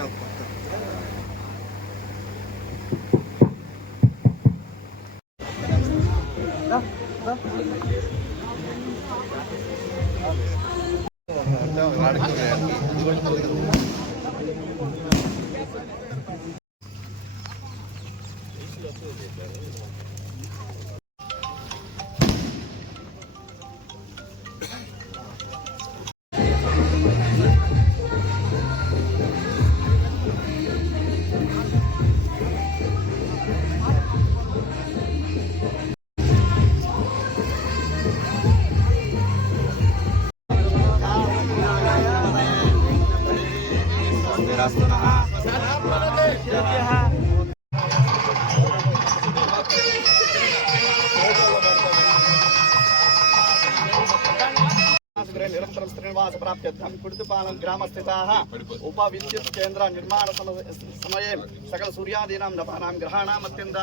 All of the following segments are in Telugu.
된다고 봤다. 나? 나? ప్రాప్త్యర్థం గ్రామస్థితా ఉప విద్యుత్ కేంద్ర నిర్మాణ సమయే సకల సూర్యాదీనాం నపానాం గ్రహాణం అత్యంత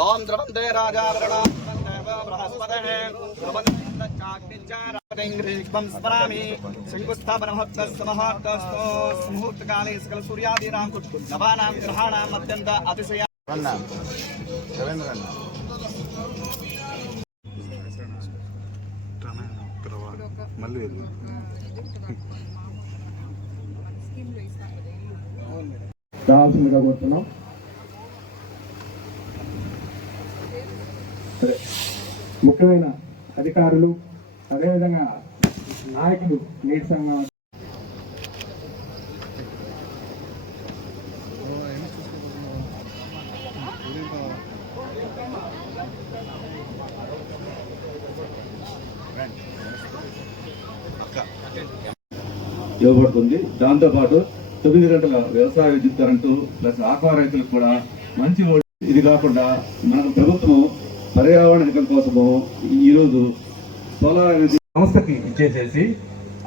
ఓం ద్రవందే రాజావరణ బృహస్పతే స్మరామి శంకుస్థాపన మహోత్సవమహోత్సవో ముహూర్తకాలే సకల సూర్యాదీనాం నవానాం గ్రహాణాం అత్యంత అతిశయ మళ్ళీ రావాల్సిందిగా కోరుతున్నాం. ముఖ్యమైన అధికారులు అదేవిధంగా నాయకులు నీరసంగా ఇవ్వబడుతుంది. దాంతోపాటు తొమ్మిది గంటల వ్యవసాయ విద్యుత్ కరెంటు ప్లస్ ఆక్వా రైతులకు కూడా మంచి ఇది కాకుండా మనకు ప్రభుత్వం పర్యావరణ హితం కోసము ఈరోజు సోలార్ సంస్థకి ఇచ్చేసేసి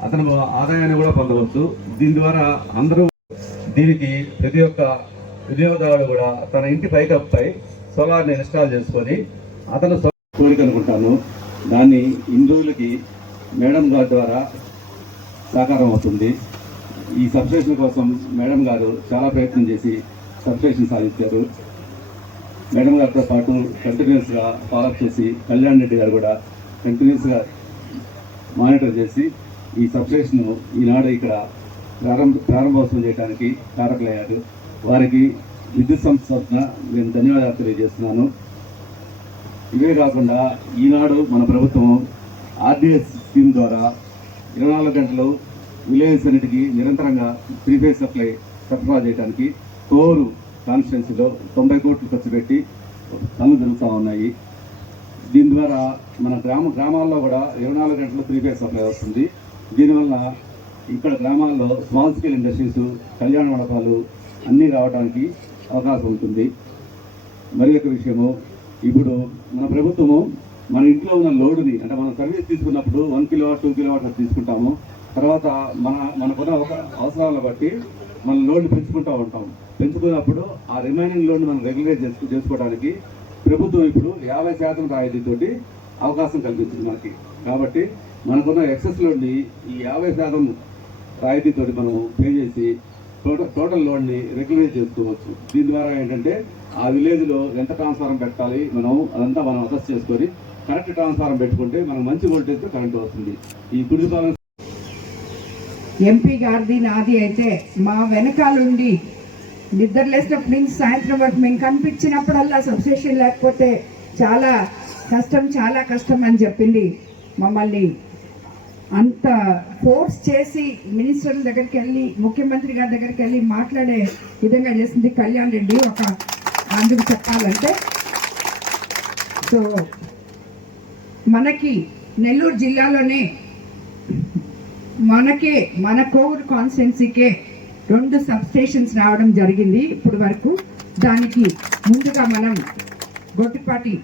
అతను ఆదాయాన్ని కూడా పొందవచ్చు. దీని ద్వారా అందరూ దీనికి ప్రతి ఒక్క వినియోగదారుడు కూడా తన ఇంటి పైకప్పుపై సోలార్ని ఇన్స్టాల్ చేసుకొని అతను కోరిక అనుకుంటాను. దాన్ని హిందువులకి మేడం గారి ద్వారా సాకారం అవుతుంది. ఈ సబ్స్టేషన్ కోసం మేడం గారు చాలా ప్రయత్నం చేసి సబ్స్టేషన్ సాధించారు. మేడం గారితో పాటు కంటిన్యూస్గా ఫాలోఅప్ చేసి కళ్యాణ్ రెడ్డి గారు కూడా కంటిన్యూస్గా మానిటర్ చేసి ఈ సబ్స్టేషన్ను ఈనాడు ఇక్కడ ప్రారంభ ప్రారంభోత్సవం చేయడానికి కారకులయ్యారు వారికి విద్యుత్ సంస్థ తరఫున నేను ధన్యవాదాలు తెలియజేస్తున్నాను. ఇవే కాకుండా ఈనాడు మన ప్రభుత్వం ఆర్డీఎస్ స్కీమ్ ద్వారా ఇరవై నాలుగు గంటలు విలేజెస్ అన్నిటికీ నిరంతరంగా త్రీ ఫేజ్ సప్లై సరఫరా చేయడానికి కోరు కాన్స్టిట్యున్సీలో తొంభై కోట్లు ఖర్చు పెట్టి పనులు జరుగుతూ ఉన్నాయి. దీని ద్వారా మన గ్రామ గ్రామాల్లో కూడా ఇరవై నాలుగు గంటలు త్రీ సప్లై వస్తుంది. దీనివల్ల ఇక్కడ గ్రామాల్లో స్మాల్ స్కేల్ ఇండస్ట్రీస్ కళ్యాణ మండపాలు అన్నీ రావడానికి అవకాశం ఉంటుంది. మరి ఒక విషయము ఇప్పుడు మన ప్రభుత్వము మన ఇంట్లో ఉన్న లోడుని అంటే మనం సర్వీస్ తీసుకున్నప్పుడు వన్ కిలో టూ కిలో తీసుకుంటాము. తర్వాత మన మనకున్న ఒక అవసరాలను బట్టి మన లోడ్ని పెంచుకుంటూ ఉంటాం పెంచుకున్నప్పుడు ఆ రిమైనింగ్ లోడ్ని మనం రెగ్యులేట్ చేసుకు చేసుకోవడానికి ప్రభుత్వం ఇప్పుడు యాభై శాతం రాయితీతోటి అవకాశం కల్పించింది మనకి. కాబట్టి మనకున్న ఎక్సెస్ లోన్ని ఈ యాభై శాతం రాయితీతోటి మనం పే చేసి టోటల్ టోటల్ లోన్ని రెగ్యులేట్ చేసుకోవచ్చు. దీని ద్వారా ఏంటంటే ఆ విలేజ్లో ఎంత ట్రాన్స్ఫారం పెట్టాలి మనం అదంతా మనం అసెస్ చేసుకొని కరెక్ట్ ట్రాన్స్ఫారం పెట్టుకుంటే మనం మంచి వోల్టేజ్తో కరెంట్ వస్తుంది. ఈ గుడి ఎంపీ గారిది నాది అయితే మా వెనకాలండి నిద్ర లేసినప్పటి నుంచి సాయంత్రం వరకు మేము కనిపించినప్పుడల్లా సబ్స్టేషన్ లేకపోతే చాలా కష్టం చాలా కష్టం అని చెప్పింది మమ్మల్ని. అంత ఫోర్స్ చేసి మినిస్టర్ల దగ్గరికి వెళ్ళి ముఖ్యమంత్రి గారి దగ్గరికి వెళ్ళి మాట్లాడే విధంగా చేసింది కళ్యాణ్ రెడ్డి ఒక అందుకు చెప్పాలంటే. సో మనకి నెల్లూరు జిల్లాలోనే మనకే మన కోవూరు కాన్స్టిట్యున్సీకే రెండు సబ్ స్టేషన్స్ రావడం జరిగింది ఇప్పటి వరకు. దానికి ముందుగా మనం గొట్టిపాటి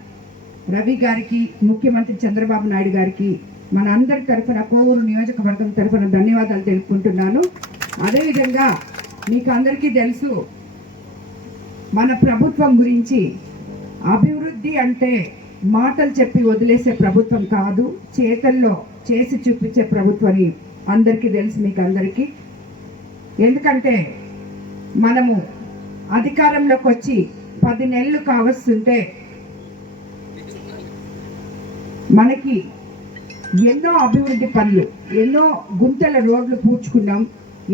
రవి గారికి ముఖ్యమంత్రి చంద్రబాబు నాయుడు గారికి మన అందరి తరఫున కోవూరు నియోజకవర్గం తరఫున ధన్యవాదాలు తెలుపుకుంటున్నాను. అదేవిధంగా మీకు అందరికీ తెలుసు మన ప్రభుత్వం గురించి అభివృద్ధి అంటే మాటలు చెప్పి వదిలేసే ప్రభుత్వం కాదు చేతల్లో చేసి చూపించే ప్రభుత్వం అందరికీ తెలుసు మీకు అందరికీ. ఎందుకంటే మనము అధికారంలోకి వచ్చి పది నెలలు కావస్తుంటే మనకి ఎన్నో అభివృద్ధి పనులు ఎన్నో గుంతల రోడ్లు పూడ్చుకున్నాం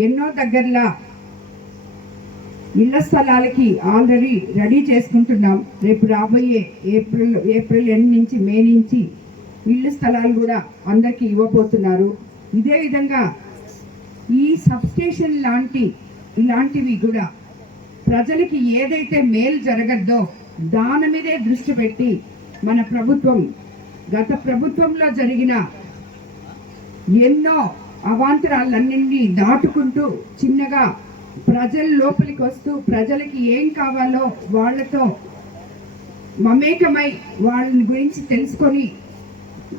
ఎన్నో దగ్గరలో ఇళ్ళ స్థలాలకి ఆల్రెడీ రెడీ చేసుకుంటున్నాం. రేపు రాబోయే ఏప్రిల్ ఏప్రిల్ ఎండ్ నుంచి మే నుంచి ఇళ్ళు స్థలాలు కూడా అందరికీ ఇవ్వబోతున్నారు. ఇదే విధంగా ఈ సబ్స్టేషన్ లాంటి ఇలాంటివి కూడా ప్రజలకి ఏదైతే మేలు జరగద్దో దాని మీదే దృష్టి పెట్టి మన ప్రభుత్వం గత ప్రభుత్వంలో జరిగిన ఎన్నో అవాంతరాలన్నింటినీ దాటుకుంటూ చిన్నగా ప్రజల లోపలికి వస్తూ ప్రజలకి ఏం కావాలో వాళ్ళతో మమేకమై వాళ్ళని గురించి తెలుసుకొని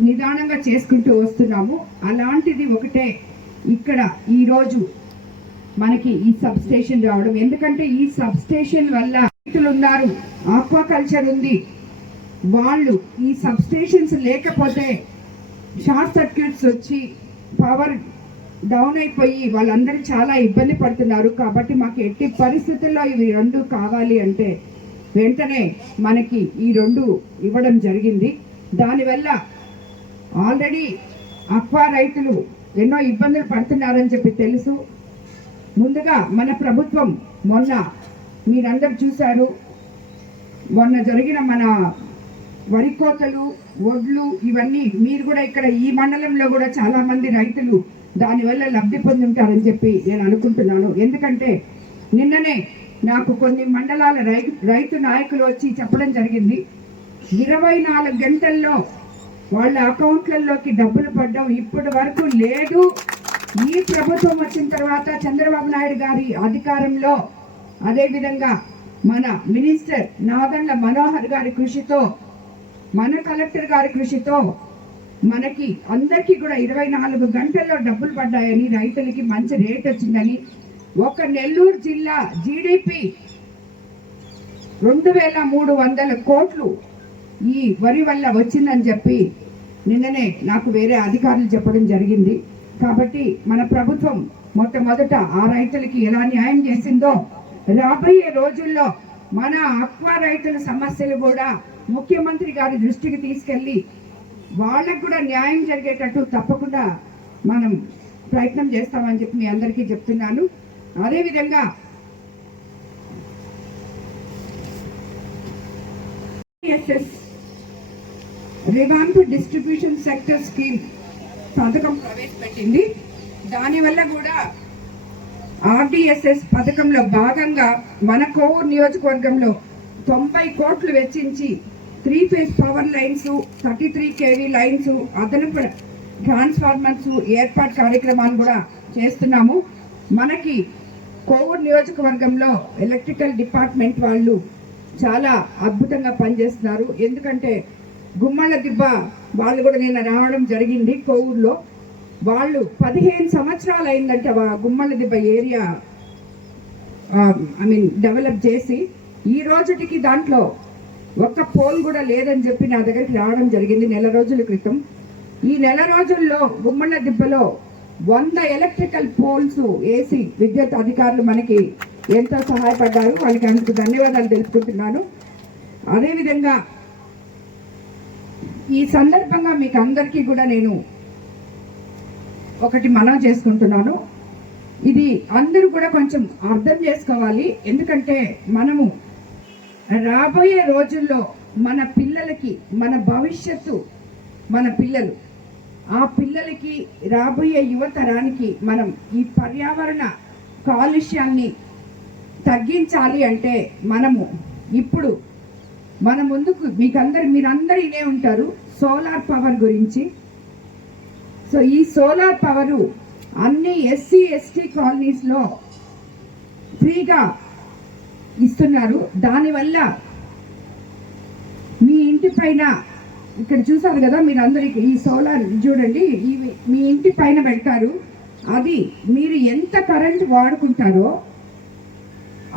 నిదానంగా చేసుకుంటూ వస్తున్నాము. అలాంటిది ఒకటే ఇక్కడ ఈరోజు మనకి ఈ సబ్ స్టేషన్ రావడం. ఎందుకంటే ఈ సబ్ స్టేషన్ వల్ల రైతులు ఉన్నారు ఆక్వాకల్చర్ ఉంది. వాళ్ళు ఈ సబ్ స్టేషన్స్ లేకపోతే షార్ట్ సర్క్యూట్స్ వచ్చి పవర్ డౌన్ అయిపోయి వాళ్ళందరూ చాలా ఇబ్బంది పడుతున్నారు. కాబట్టి మాకు ఎట్టి పరిస్థితుల్లో ఇవి రెండు కావాలి అంటే వెంటనే మనకి ఈ రెండు ఇవ్వడం జరిగింది. దానివల్ల ఆల్రెడీ అక్వా రైతులు ఎన్నో ఇబ్బందులు పడుతున్నారని చెప్పి తెలుసు. ముందుగా మన ప్రభుత్వం మొన్న మీరందరు చూశారు. మొన్న జరిగిన మన వరి కోతలు వడ్లు ఇవన్నీ మీరు కూడా ఇక్కడ ఈ మండలంలో కూడా చాలామంది రైతులు దానివల్ల లబ్ధి పొందుంటారని చెప్పి నేను అనుకుంటున్నాను. ఎందుకంటే నిన్ననే నాకు కొన్ని మండలాల రైతు నాయకులు వచ్చి చెప్పడం జరిగింది. ఇరవై నాలుగు గంటల్లో వాళ్ళ అకౌంట్లలోకి డబ్బులు పడ్డం ఇప్పటి వరకు లేదు. ఈ ప్రభుత్వం వచ్చిన తర్వాత చంద్రబాబు నాయుడు గారి అధికారంలో అదేవిధంగా మన మినిస్టర్ నాగండ్ల మనోహర్ గారి కృషితో మన కలెక్టర్ గారి కృషితో మనకి అందరికీ కూడా ఇరవై నాలుగు గంటల్లో డబ్బులు పడ్డాయని రైతులకి మంచి రేట్ వచ్చిందని ఒక నెల్లూరు జిల్లా జీడిపి రెండు వేల మూడు వందల కోట్లు ఈ వరి వల్ల వచ్చిందని చెప్పి నిన్ననే నాకు వేరే అధికారులు చెప్పడం జరిగింది. కాబట్టి మన ప్రభుత్వం మొట్టమొదట ఆ రైతులకి ఎలా న్యాయం చేసిందో రాబోయే రోజుల్లో మన అక్వా రైతుల సమస్యలు కూడా ముఖ్యమంత్రి గారి దృష్టికి తీసుకెళ్ళి వాళ్ళకు కూడా న్యాయం జరిగేటట్టు తప్పకుండా మనం ప్రయత్నం చేస్తామని చెప్పి మీ అందరికీ చెప్తున్నాను. అదేవిధంగా SS revamp distribution sector scheme పథకం ప్రవేశపెట్టింది. దానివల్ల కూడా ఆర్డిఎస్ఎస్ పథకంలో భాగంగా మన కోవూరు నియోజకవర్గంలో తొంభై కోట్లు వెచ్చించి three phase power lines thirty three KV lines అదనపు ట్రాన్స్ఫార్మర్స్ ఏర్పాటు కార్యక్రమాలు కూడా చేస్తున్నాము. మనకి కోవూరు నియోజకవర్గంలో ఎలక్ట్రికల్ డిపార్ట్మెంట్ వాళ్ళు చాలా అద్భుతంగా పనిచేస్తున్నారు. ఎందుకంటే గుమ్మళ్ళ దిబ్బ. వాళ్ళు కూడా నిన్న రావడం జరిగింది కోవూరులో. వాళ్ళు పదిహేను సంవత్సరాలు అయిందంటే ఆ గుమ్మళ్ళ దిబ్బ ఏరియా ఐ మీన్ డెవలప్ చేసి. ఈ రోజుటికి దాంట్లో ఒక్క పోల్ కూడా లేదని చెప్పి నా దగ్గరికి రావడం జరిగింది నెల రోజుల క్రితం. ఈ నెల రోజుల్లో గుమ్మళ్ళ దిబ్బలో వంద ఎలక్ట్రికల్ పోల్స్ వేసి విద్యుత్ అధికారులు మనకి ఎంతో సహాయపడ్డారు. వాళ్ళకి అందుకు ధన్యవాదాలు తెలుపుకుంటున్నాను. అదేవిధంగా ఈ సందర్భంగా మీకు అందరికీ కూడా నేను ఒకటి మనం చేసుకుంటున్నాను. ఇది అందరూ కూడా కొంచెం అర్థం చేసుకోవాలి. ఎందుకంటే మనము రాబోయే రోజుల్లో మన పిల్లలకి మన భవిష్యత్తు మన పిల్లలు ఆ పిల్లలకి రాబోయే యువతరానికి మనం ఈ పర్యావరణ కాలుష్యాన్ని తగ్గించాలి అంటే మనము ఇప్పుడు మన ముందుకు మీకందరు మీరందరూ ఇనే ఉంటారు సోలార్ పవర్ గురించి. సో ఈ సోలార్ పవరు అన్ని ఎస్సీ ఎస్టీ కాలనీస్లో ఫ్రీగా ఇస్తున్నారు. దానివల్ల మీ ఇంటి పైన ఇక్కడ చూసారు కదా మీరందరికి ఈ సోలార్ చూడండి ఇవి మీ ఇంటి పైన పెడతారు. అది మీరు ఎంత కరెంట్ వాడుకుంటారో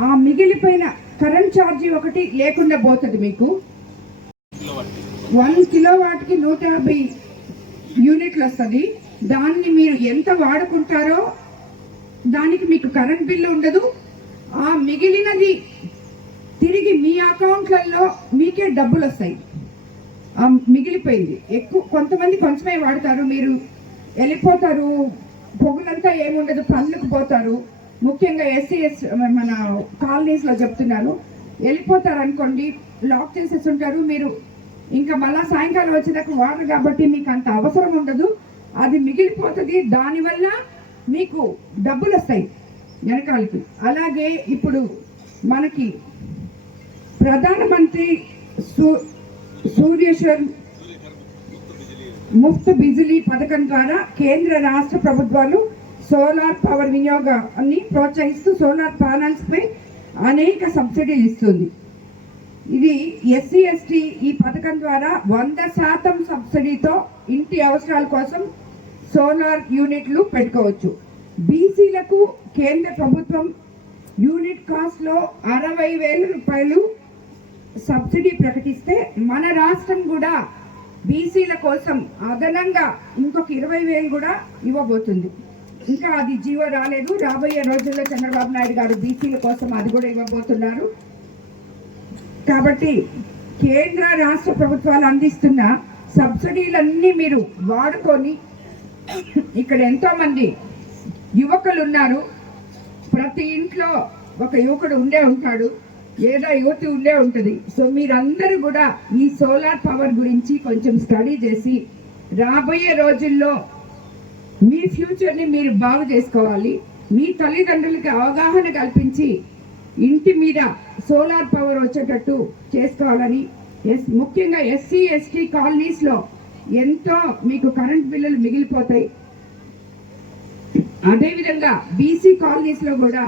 ఆ మిగిలిపోయిన కరెంట్ ఛార్జీ ఒకటి లేకుండా పోతుంది మీకు. వన్ కిలో వాట్కి నూట యాభై యూనిట్లు వస్తుంది. దాన్ని మీరు ఎంత వాడుకుంటారో దానికి మీకు కరెంట్ బిల్లు ఉండదు. ఆ మిగిలినది తిరిగి మీ అకౌంట్లలో మీకే డబ్బులు వస్తాయి. ఆ మిగిలిపోయింది. ఎక్కువ కొంతమంది కొంచెమే వాడతారు. మీరు వెళ్ళిపోతారు. పొగులంతా ఏముండదు. పనులకు పోతారు. ముఖ్యంగా ఎస్సీ ఎస్ మన కాలనీస్లో చెప్తున్నాను. వెళ్ళిపోతారు అనుకోండి లాక్ చేసేసి ఉంటారు. మీరు ఇంకా మళ్ళా సాయంకాలం వచ్చేదాకా వాడరు కాబట్టి మీకు అంత అవసరం ఉండదు. అది మిగిలిపోతుంది. దానివల్ల మీకు డబ్బులు వస్తాయి వెనకాలకి. అలాగే ఇప్పుడు మనకి ప్రధానమంత్రి సూ- సూర్యశ్వర్ ముఫ్త్ బిజిలీ పథకం ద్వారా కేంద్ర రాష్ట్ర ప్రభుత్వాలు సోలార్ పవర్ వినియోగాన్ని ప్రోత్సహిస్తూ సోలార్ ప్యానల్స్పై అనేక సబ్సిడీలు ఇస్తుంది. ఇది ఎస్సీ ఎస్టీ ఈ పథకం ద్వారా వంద శాతం సబ్సిడీతో ఇంటి అవసరాల కోసం సోలార్ యూనిట్లు పెట్టుకోవచ్చు. బీసీలకు కేంద్ర ప్రభుత్వం యూనిట్ కాస్ట్లో అరవై వేల రూపాయలు సబ్సిడీ ప్రకటిస్తే మన రాష్ట్రం కూడా బీసీల కోసం అదనంగా ఇంకొక ఇరవై వేలు కూడా ఇవ్వబోతుంది. ఇంకా అది జీవో రాలేదు. రాబోయే రోజుల్లో చంద్రబాబు నాయుడు గారు బీసీల కోసం అది కూడా ఇవ్వబోతున్నారు. కాబట్టి కేంద్ర రాష్ట్ర ప్రభుత్వాలు అందిస్తున్న సబ్సిడీలన్నీ మీరు వాడుకొని ఇక్కడ ఎంతోమంది యువకులు ఉన్నారు ప్రతి ఇంట్లో ఒక యువకుడు ఉండే ఉంటాడు. ఏదో యువతి ఉండే ఉంటుంది. సో మీరందరూ కూడా ఈ సోలార్ పవర్ గురించి కొంచెం స్టడీ చేసి రాబోయే రోజుల్లో మీ ఫ్యూచర్ని మీరు బాగు చేసుకోవాలి. మీ తల్లిదండ్రులకి అవగాహన కల్పించి ఇంటి మీద సోలార్ పవర్ వచ్చేటట్టు చేసుకోవాలని. ఎస్ ముఖ్యంగా ఎస్సీ ఎస్టీ కాలనీస్లో ఎంతో మీకు కరెంట్ బిల్లులు మిగిలిపోతాయి. అదేవిధంగా బీసీ కాలనీస్లో కూడా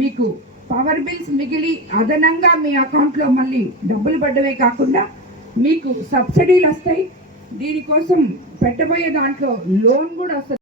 మీకు పవర్ బిల్స్ మిగిలి అదనంగా మీ అకౌంట్లో మళ్ళీ డబ్బులు పడ్డవే కాకుండా మీకు సబ్సిడీలు వస్తాయి. దీనికోసం పెట్టబోయే దాంట్లో లోన్ కూడా వస్తుంది.